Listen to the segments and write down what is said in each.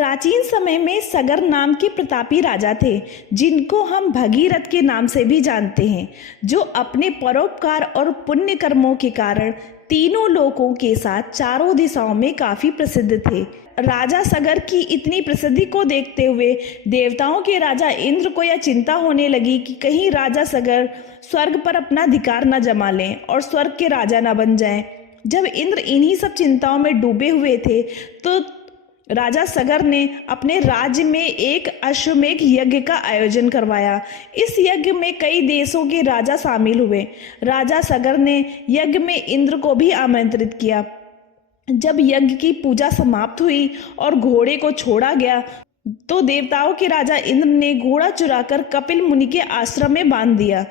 प्राचीन समय में सगर नाम के प्रतापी राजा थे, जिनको हम भगीरथ के नाम से भी जानते हैं, जो अपने परोपकार और पुण्य कर्मों के कारण तीनों लोकों के साथ चारों दिशाओं में काफी प्रसिद्ध थे। राजा सगर की इतनी प्रसिद्धि को देखते हुए देवताओं के राजा इंद्र को यह चिंता होने लगी कि कहीं राजा सगर स्वर्ग पर अपना अधिकार न जमा लें और स्वर्ग के राजा न बन जाएं। जब इंद्र इन्हीं सब चिंताओं में डूबे हुए थे तो राजा सगर ने अपने राज्य में एक अश्वमेध यज्ञ का आयोजन करवाया। इस यज्ञ में कई देशों के राजा शामिल हुए। राजा सगर ने यज्ञ में इंद्र को भी आमंत्रित किया। जब यज्ञ की पूजा समाप्त हुई और घोड़े को छोड़ा गया तो देवताओं के राजा इंद्र ने घोड़ा चुराकर कपिल मुनि के आश्रम में बांध दिया।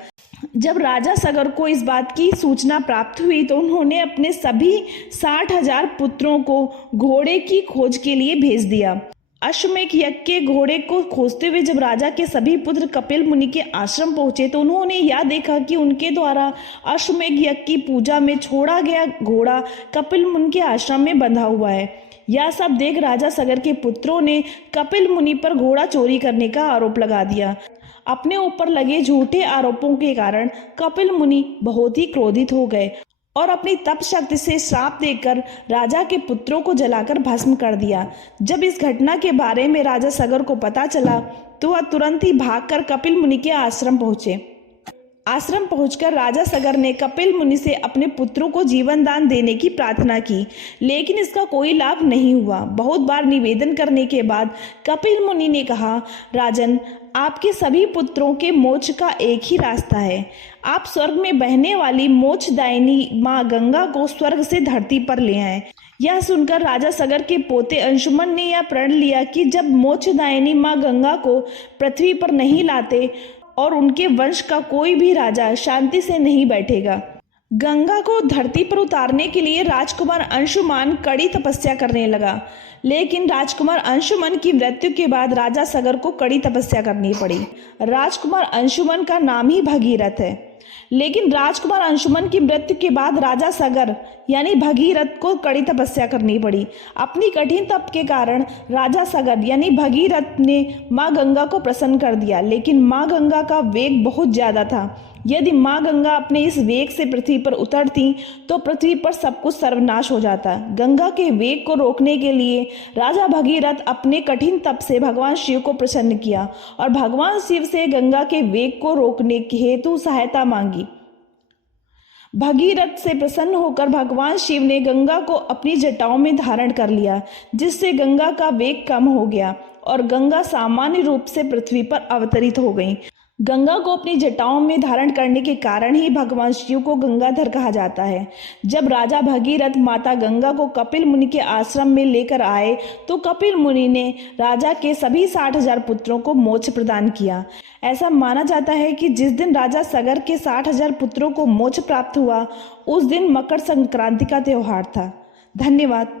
जब राजा सगर को इस बात की सूचना प्राप्त हुई तो उन्होंने अपने सभी 60,000 पुत्रों को घोड़े की खोज के लिए भेज दिया। अश्वमेध यज्ञ के घोड़े को खोजते हुए जब राजा के सभी पुत्र कपिल मुनि के आश्रम पहुंचे तो उन्होंने यह देखा कि उनके द्वारा अश्वमेध यज्ञ की पूजा में छोड़ा गया घोड़ा कपिल मुनि के आश्रम में बंधा हुआ है। यह सब देख राजा सगर के पुत्रों ने कपिल मुनि पर घोड़ा चोरी करने का आरोप लगा दिया। अपने ऊपर लगे झूठे आरोपों के कारण कपिल मुनि बहुत ही क्रोधित हो गए और अपनी तप शक्ति से श्राप देकर राजा के पुत्रों को जलाकर भस्म कर दिया। जब इस घटना के बारे में राजा सगर को पता चला तो वह तुरंत ही भागकर कपिल मुनि के आश्रम पहुंचे। आश्रम पहुंचकर राजा सगर ने कपिल मुनि से अपने पुत्रों को जीवन दान देने की प्रार्थना की, लेकिन इसका कोई लाभ नहीं हुआ। बहुत बार निवेदन करने के बाद कपिल मुनि ने कहा, राजन, आपके सभी पुत्रों के मोक्ष का एक ही रास्ता है। आप स्वर्ग में बहने वाली मोक्षदायिनी माँ गंगा को स्वर्ग से धरती पर ले आए। यह सुनकर राजा सगर के पोते अंशुमन ने यह प्रण लिया कि जब मोक्षदायिनी माँ गंगा को पृथ्वी पर नहीं लाते और उनके वंश का कोई भी राजा शांति से नहीं बैठेगा। गंगा को धरती पर उतारने के लिए राजकुमार अंशुमान कड़ी तपस्या करने लगा, लेकिन राजकुमार अंशुमन की मृत्यु के बाद राजा सगर को कड़ी तपस्या करनी पड़ी। राजकुमार अंशुमन का नाम ही भगीरथ है, लेकिन राजकुमार अंशुमन की मृत्यु के बाद राजा सगर यानी भगीरथ को कड़ी तपस्या करनी पड़ी। अपनी कठिन तप के कारण राजा सगर यानी भगीरथ ने माँ गंगा को प्रसन्न कर दिया, लेकिन माँ गंगा का वेग बहुत ज्यादा था। यदि माँ गंगा अपने इस वेग से पृथ्वी पर उतरती तो पृथ्वी पर सब कुछ सर्वनाश हो जाता। गंगा के वेग को रोकने के लिए राजा भगीरथ अपने कठिन तप से भगवान शिव को प्रसन्न किया और भगवान शिव से गंगा के वेग को रोकने के हेतु सहायता मांगी। भगीरथ से प्रसन्न होकर भगवान शिव ने गंगा को अपनी जटाओं में धारण कर लिया, जिससे गंगा का वेग कम हो गया और गंगा सामान्य रूप से पृथ्वी पर अवतरित हो गई। गंगा को अपनी जटाओं में धारण करने के कारण ही भगवान शिव को गंगाधर कहा जाता है। जब राजा भगीरथ माता गंगा को कपिल मुनि के आश्रम में लेकर आए तो कपिल मुनि ने राजा के सभी 60,000 पुत्रों को मोक्ष प्रदान किया। ऐसा माना जाता है कि जिस दिन राजा सगर के 60,000 पुत्रों को मोक्ष प्राप्त हुआ उस दिन मकर संक्रांति का त्योहार था। धन्यवाद।